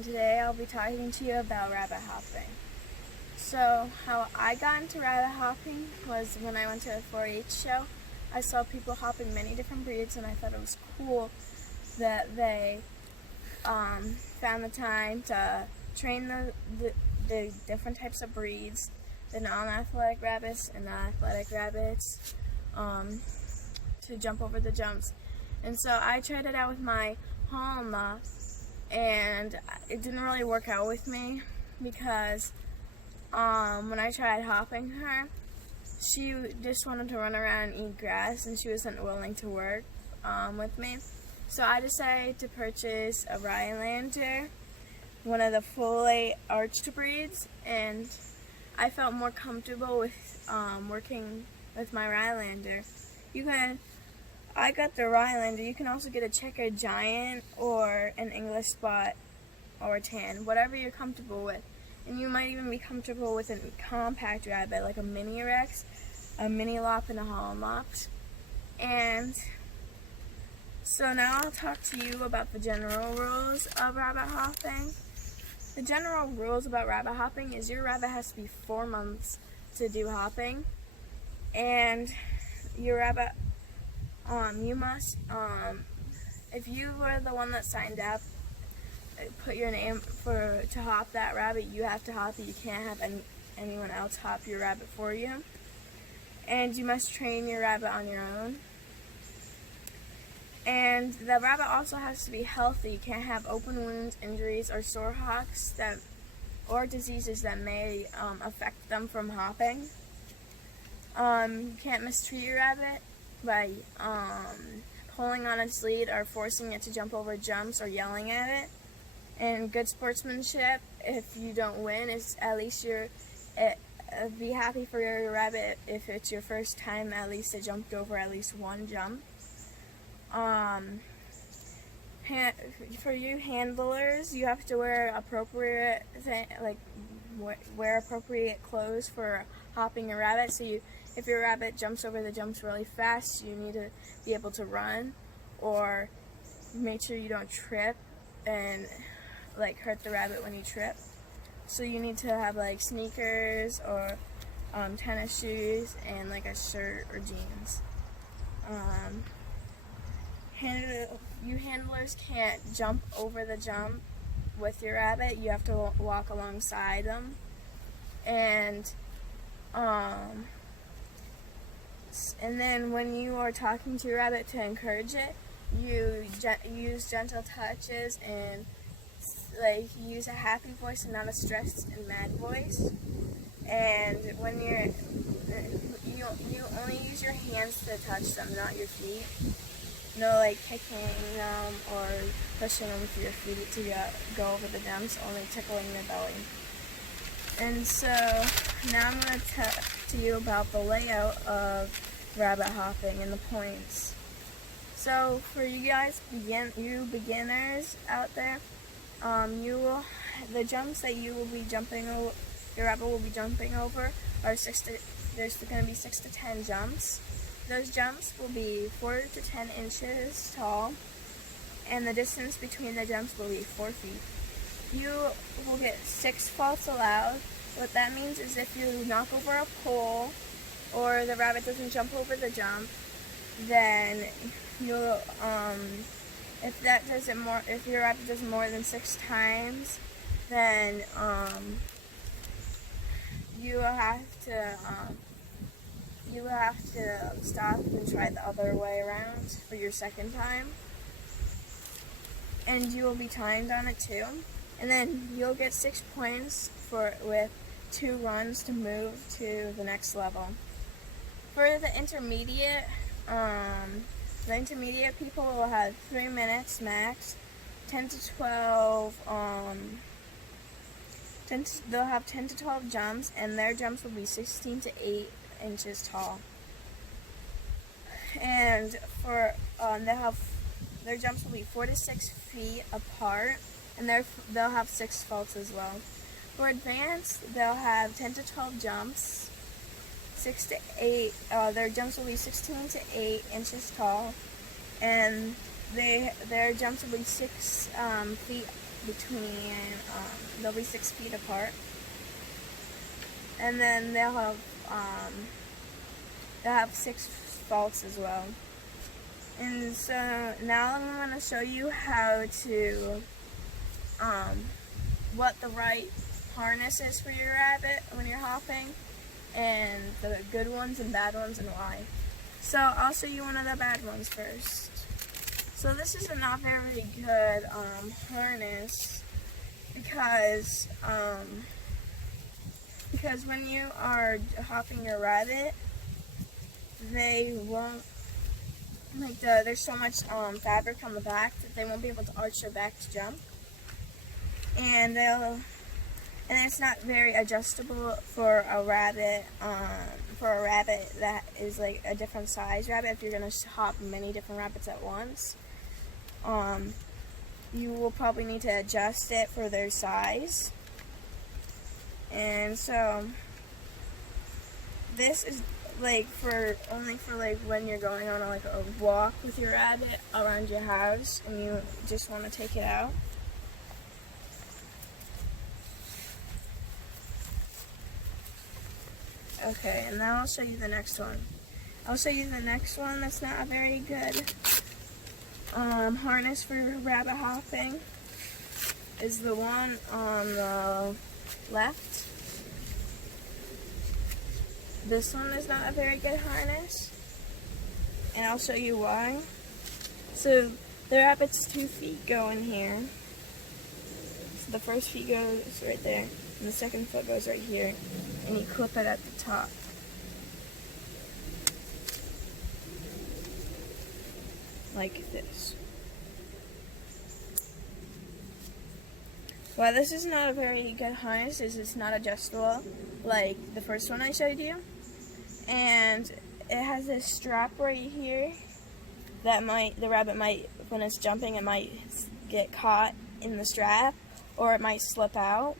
and today I'll be talking to you about rabbit hopping. So, how I got into rabbit hopping was when I went to a 4-H show. I saw people hopping many different breeds, and I thought it was cool that they found the time to train the different types of breeds, the non-athletic rabbits and the athletic rabbits, to jump over the jumps. And so I tried it out with my Halma, and it didn't really work out with me because when I tried hopping her, she just wanted to run around and eat grass, and she wasn't willing to work with me. So I decided to purchase a Rhinelander, one of the fully arched breeds, and I felt more comfortable with working with my Rhinelander. I got the Rhinelander. You can also get a checkered giant or an English spot or a tan, whatever you're comfortable with. And you might even be comfortable with a compact rabbit like a mini Rex, a mini lop, and a hollow mops. And so now I'll talk to you about the general rules of rabbit hopping. The general rules about rabbit hopping is your rabbit has to be 4 months to do hopping, and your rabbit you must, if you were the one that signed up, put your name to hop that rabbit, you have to hop it. You can't have anyone else hop your rabbit for you. And you must train your rabbit on your own. And the rabbit also has to be healthy. You can't have open wounds, injuries, or sore hocks or diseases that may affect them from hopping. You can't mistreat your rabbit by pulling on its lead or forcing it to jump over jumps or yelling at it. And good sportsmanship, if you don't win, is at least be happy for your rabbit if it's your first time at least it jumped over at least one jump. For you handlers, you have to wear appropriate wear appropriate clothes for hopping a rabbit. So if your rabbit jumps over the jumps really fast, you need to be able to run, or make sure you don't trip and hurt the rabbit when you trip. So you need to have sneakers or tennis shoes and a shirt or jeans. You handlers can't jump over the jump with your rabbit. You have to walk alongside them. And then when you are talking to your rabbit to encourage it, you use gentle touches and use a happy voice and not a stressed and mad voice. And when you only use your hands to touch them, not your feet. No kicking them or pushing them with your feet to go over the jumps, only tickling their belly. And so now I'm going to talk to you about the layout of rabbit hopping and the points. So for you guys, you beginners out there, the jumps that you will be jumping over, your rabbit will be jumping over, are there's going to be 6 to 10 jumps. Those jumps will be 4 to 10 inches tall, and the distance between the jumps will be 4 feet. You will get 6 faults allowed. What that means is if you knock over a pole or the rabbit doesn't jump over the jump, then you'll if your rabbit does more than 6 times, then you will have to stop and try the other way around for your second time. And you will be timed on it too. And then you'll get 6 points with 2 runs to move to the next level. For the intermediate people will have 3 minutes max, 10 to 12. They'll have 10 to 12 jumps, and their jumps will be 16 to 8 inches tall. And their jumps will be 4 to 6 feet apart, and they'll have 6 faults as well. For advanced, they'll have 10 to 12 jumps, 6 to 8. Their jumps will be 16 to 8 inches tall, and their jumps will be 6 feet between, they'll be 6 feet apart. And then they'll have 6 faults as well. And so now I'm going to show you how to, what the right harness is for your rabbit when you're hopping, and the good ones and bad ones and why. So I'll show you one of the bad ones first. So this is a not very good harness because when you are hopping your rabbit, they won't, like there's so much fabric on the back that they won't be able to arch their back to jump, and it's not very adjustable for a rabbit. For a rabbit that is like a different size rabbit, if you're gonna hop many different rabbits at once, you will probably need to adjust it for their size. And so this is like only for like when you're going on a walk with your rabbit around your house and you just want to take it out. Okay, and now I'll show you the next one. I'll show you the next one that's not a very good harness for rabbit hopping. Is the one on the left. This one is not a very good harness, and I'll show you why. So the rabbit's 2 feet go in here. So the first feet goes right there, and the second foot goes right here, and you clip it at the top. Like this. Why this is not a very good harness is it's not adjustable like the first one I showed you. And it has this strap right here that the rabbit might, when it's jumping, it might get caught in the strap or it might slip out.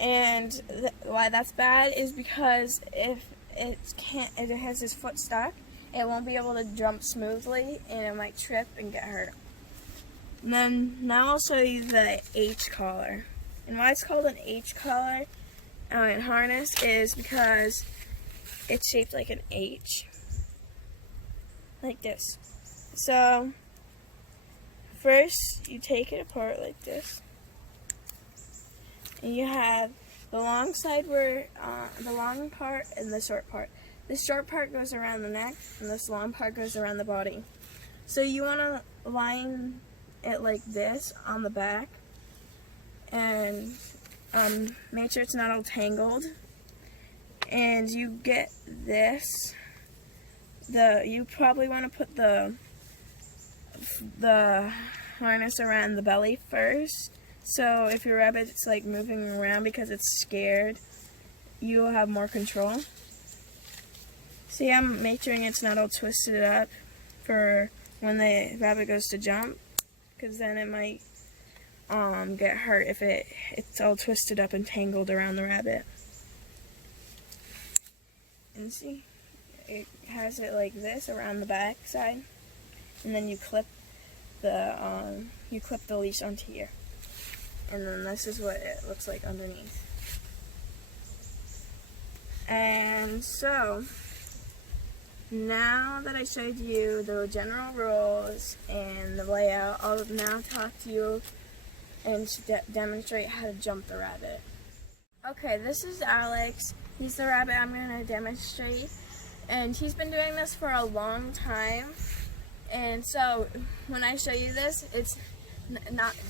And why that's bad is because if it has his foot stuck, it won't be able to jump smoothly and it might trip and get hurt. And then now I'll show you the H collar. And why it's called an H collar and harness is because it's shaped like an H, like this. So first you take it apart like this, and you have the long side where the long part and the short part. The short part goes around the neck, and this long part goes around the body. So you want to line it like this on the back, and make sure it's not all tangled. And you get this. You probably want to put the harness around the belly first. So if your rabbit's like moving around because it's scared, you will have more control. See, I'm making sure it's not all twisted up for when the rabbit goes to jump, because then it might get hurt if it's all twisted up and tangled around the rabbit. And see, it has it like this around the back side, and then you clip the leash onto here, and then this is what it looks like underneath. And so now that I showed you the general rules and the layout, I'll now talk to you and demonstrate how to jump the rabbit. Okay, this is Alex. He's the rabbit I'm going to demonstrate, and he's been doing this for a long time. And so when I show you this, it's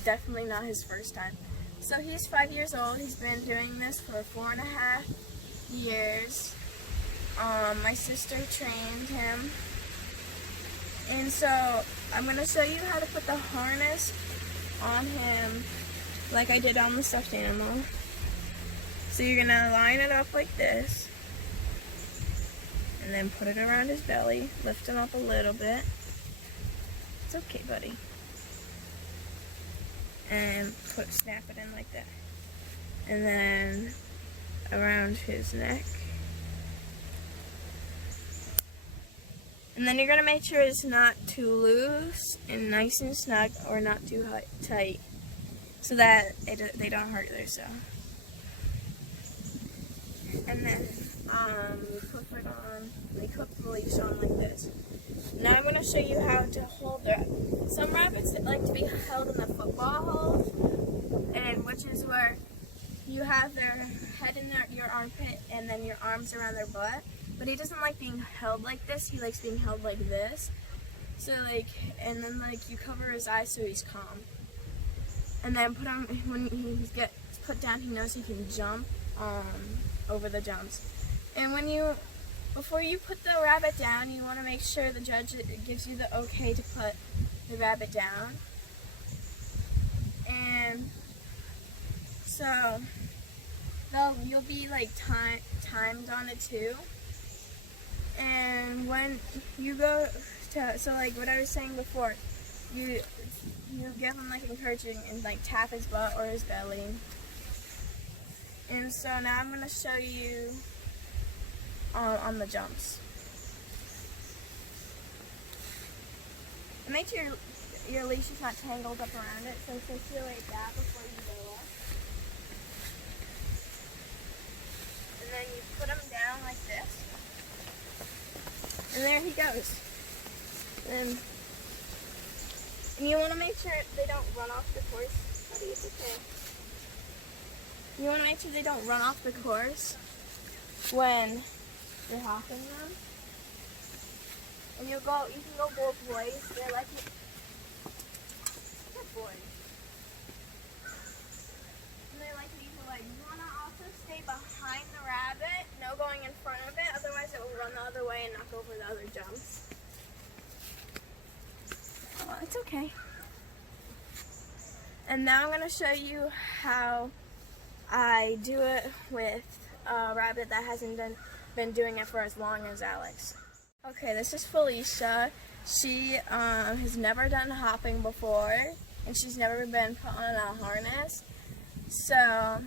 definitely not his first time. So he's 5 years old. He's been doing this for 4.5 years. My sister trained him, and so I'm going to show you how to put the harness on him like I did on the stuffed animal. So you're going to line it up like this, and then put it around his belly, lift him up a little bit. It's okay, buddy. And snap it in like that. And then around his neck. And then you're going to make sure it's not too loose and nice and snug, or not too tight. so that they don't hurt themselves. And then we clip it on. We clip the leash on like this. Now I'm going to show you how to hold the. Some rabbits like to be held in the football hold, and which is where you have their head in your armpit and then your arms around their butt. But he doesn't like being held like this. He likes being held like this. So like, and then like you cover his eyes so he's calm. And then put him when he gets put down. He knows he can jump over the jumps. And before you put the rabbit down, you want to make sure the judge gives you the okay to put the rabbit down. And so you'll be like timed on it too. And when you go to, so like what I was saying before, you give him like encouraging and like tap his butt or his belly. And so now I'm going to show you on the jumps. And make sure your leash is not tangled up around it, so situate that before you go up. And then you put him down like this. And there he goes. And you want to make sure they don't run off the course. Buddy, it's okay. You want to make sure they don't run off the course when you're hopping them. And you can go both ways. They're like good boys. And they're like these are like you want to also stay behind the rabbit, no going in front of it, otherwise it will run the other way and knock over the other jumps. Well, it's okay. And now I'm going to show you how I do it with a rabbit that hasn't been doing it for as long as Alex. Okay, this is Felicia. She has never done hopping before, and she's never been put on a harness. So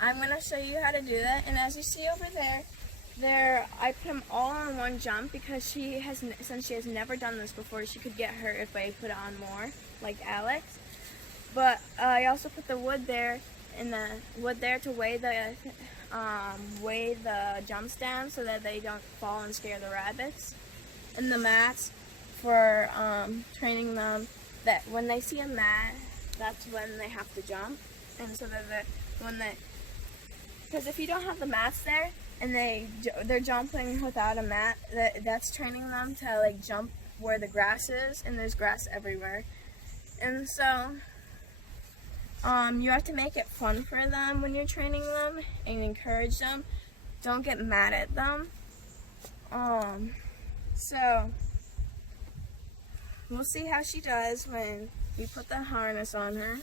I'm going to show you how to do that. And as you see over there, I put them all on one jump because since she has never done this before, she could get hurt if I put it on more, like Alex. But I also put the wood there to weigh the jumps down so that they don't fall and scare the rabbits. And the mats for training them that when they see a mat, that's when they have to jump. And so that because if you don't have the mats there and they're jumping without a mat, that's training them to like jump where the grass is, and there's grass everywhere. And so you have to make it fun for them when you're training them and encourage them. Don't get mad at them. So we'll see how she does when we put the harness on her.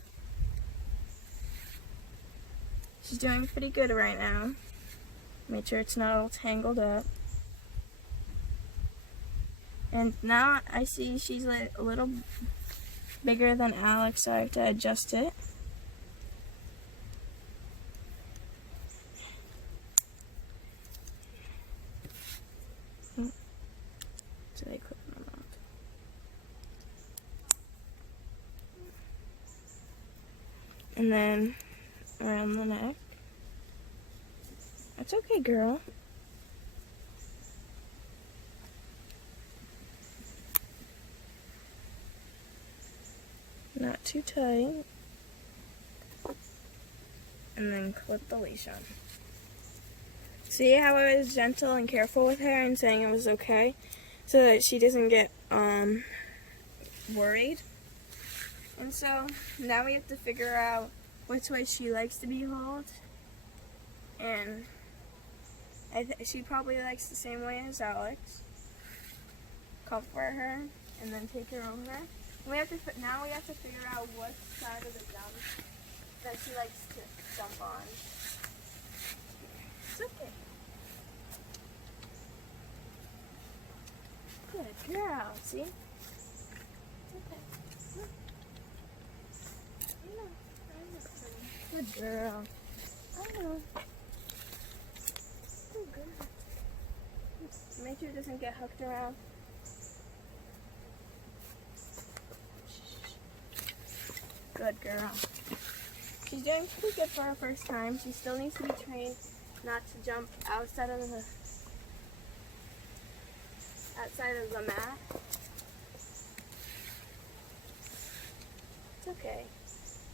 She's doing pretty good right now. Make sure it's not all tangled up. And now I see she's a little bigger than Alex, so I have to adjust it. So they clip them out. And then around the neck. That's okay, girl. Not too tight. And then clip the leash on. See how I was gentle and careful with her and saying it was okay? So that she doesn't get worried. And so now we have to figure out which way she likes to be held. And she probably likes the same way as Alex. Comfort her and then take her over. And now we have to figure out what side of the jump that she likes to jump on. It's okay. Good girl, see? It's okay. Good girl. I know. Good girl. Make sure it doesn't get hooked around. Good Good girl. She's doing pretty good for her first time. She still needs to be trained not to jump outside of the mat. It's okay.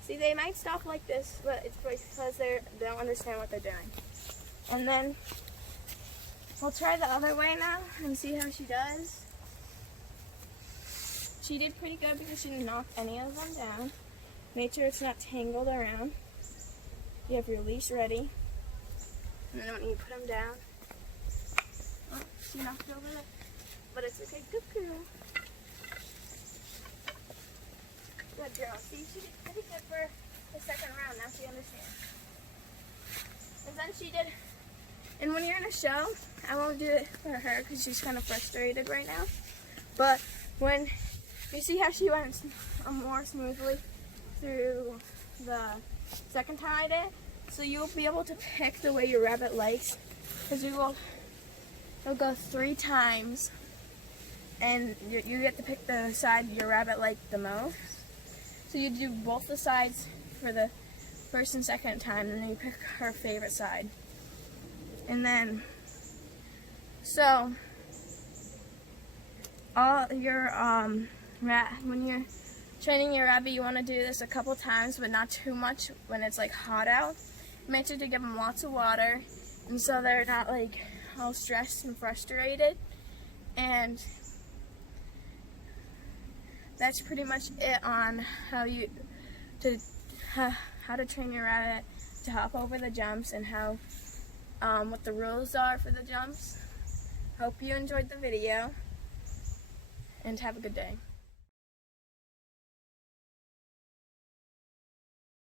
See, they might stop like this, but it's because they don't understand what they're doing. And then we'll try the other way now and see how she does. She did pretty good because she didn't knock any of them down. Make sure it's not tangled around. You have your leash ready. And then when you put them down, oh, she knocked over it. But it's okay. Good girl. Good girl. See, she did pretty good for the second round. Now she understands. And then she did, and when you're in a show, I won't do it for her because she's kind of frustrated right now. But when you see how she went more smoothly through the second time I did, so you'll be able to pick the way your rabbit likes, because it'll go 3 times, and you get to pick the side your rabbit liked the most. So you do both the sides for the first and second time, and then you pick her favorite side. And then, so all your when you're training your rabbit, you want to do this a couple times, but not too much when it's like hot out. Make sure to give them lots of water, and so they're not like all stressed and frustrated. And that's pretty much it on how to train your rabbit to hop over the jumps, and how what the rules are for the jumps. Hope you enjoyed the video, and have a good day.